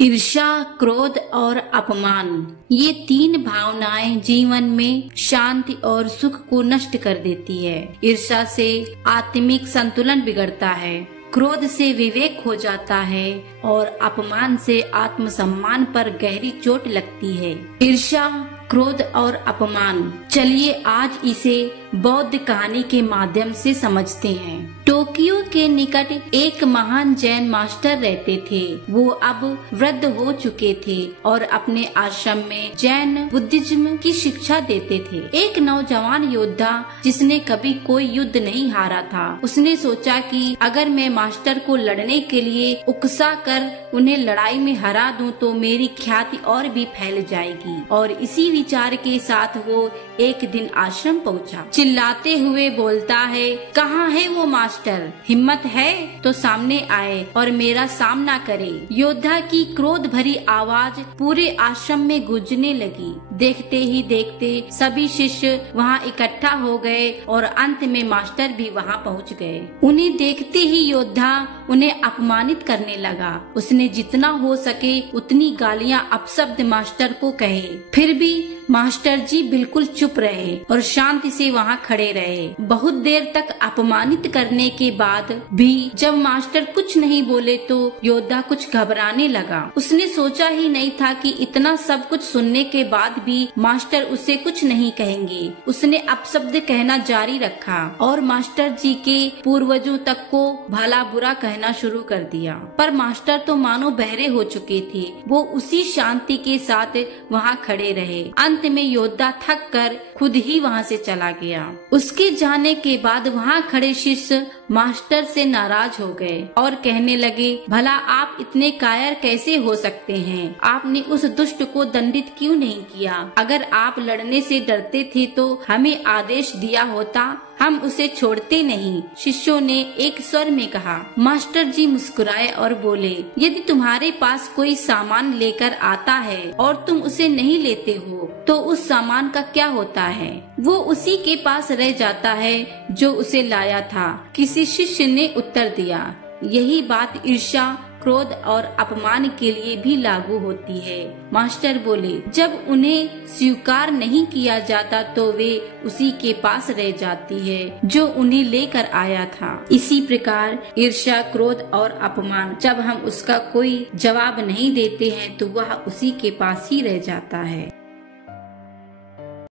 ईर्ष्या, क्रोध और अपमान, ये तीन भावनाएं जीवन में शांति और सुख को नष्ट कर देती है। ईर्ष्या से आत्मिक संतुलन बिगड़ता है, क्रोध से विवेक खो जाता है और अपमान से आत्मसम्मान पर गहरी चोट लगती है। ईर्ष्या, क्रोध और अपमान, चलिए आज इसे बौद्ध कहानी के माध्यम से समझते हैं। टोक्यो के निकट एक महान जैन मास्टर रहते थे। वो अब वृद्ध हो चुके थे और अपने आश्रम में जैन बुद्धिज्म की शिक्षा देते थे। एक नौजवान योद्धा जिसने कभी कोई युद्ध नहीं हारा था, उसने सोचा कि अगर मैं मास्टर को लड़ने के लिए उकसा कर उन्हें लड़ाई में हरा दूं तो मेरी ख्याति और भी फैल जाएगी। और इसी विचार के साथ वो एक दिन आश्रम पहुंचा। चिल्लाते हुए बोलता है, कहाँ है वो मास्टर? हिम्मत है तो सामने आए और मेरा सामना करे। योद्धा की क्रोध भरी आवाज पूरे आश्रम में गूंजने लगी। देखते ही देखते सभी शिष्य वहाँ इकट्ठा हो गए और अंत में मास्टर भी वहाँ पहुँच गए। उन्हें देखते ही योद्धा उन्हें अपमानित करने लगा। उसने जितना हो सके उतनी गालियाँ अपशब्द मास्टर को कहे। फिर भी मास्टर जी बिल्कुल चुप रहे और शांति से वहाँ खड़े रहे। बहुत देर तक अपमानित करने के बाद भी जब मास्टर कुछ नहीं बोले तो योद्धा कुछ घबराने लगा। उसने सोचा ही नहीं था कि इतना सब कुछ सुनने के बाद भी मास्टर उसे कुछ नहीं कहेंगे। उसने अपशब्द कहना जारी रखा और मास्टर जी के पूर्वजों तक को भला बुरा कहना शुरू कर दिया। पर मास्टर तो मानो बहरे हो चुके थे। वो उसी शांति के साथ वहाँ खड़े रहे। अंत में योद्धा थक कर खुद ही वहाँ से चला गया। उसके जाने के बाद वहाँ खड़े शिष्य मास्टर से नाराज हो गए और कहने लगे, भला आप इतने कायर कैसे हो सकते हैं? आपने उस दुष्ट को दंडित क्यों नहीं किया? अगर आप लड़ने से डरते थे तो हमें आदेश दिया होता, हम उसे छोड़ते नहीं। शिष्यों ने एक स्वर में कहा। मास्टर जी मुस्कुराए और बोले, यदि तुम्हारे पास कोई सामान लेकर आता है और तुम उसे नहीं लेते हो तो उस सामान का क्या होता है? वो उसी के पास रह जाता है जो उसे लाया था। किसी शिष्य ने उत्तर दिया, यही बात ईर्ष्या, क्रोध और अपमान के लिए भी लागू होती है। मास्टर बोले, जब उन्हें स्वीकार नहीं किया जाता तो वे उसी के पास रह जाती है जो उन्हें लेकर आया था। इसी प्रकार ईर्ष्या, क्रोध और अपमान, जब हम उसका कोई जवाब नहीं देते हैं तो वह उसी के पास ही रह जाता है।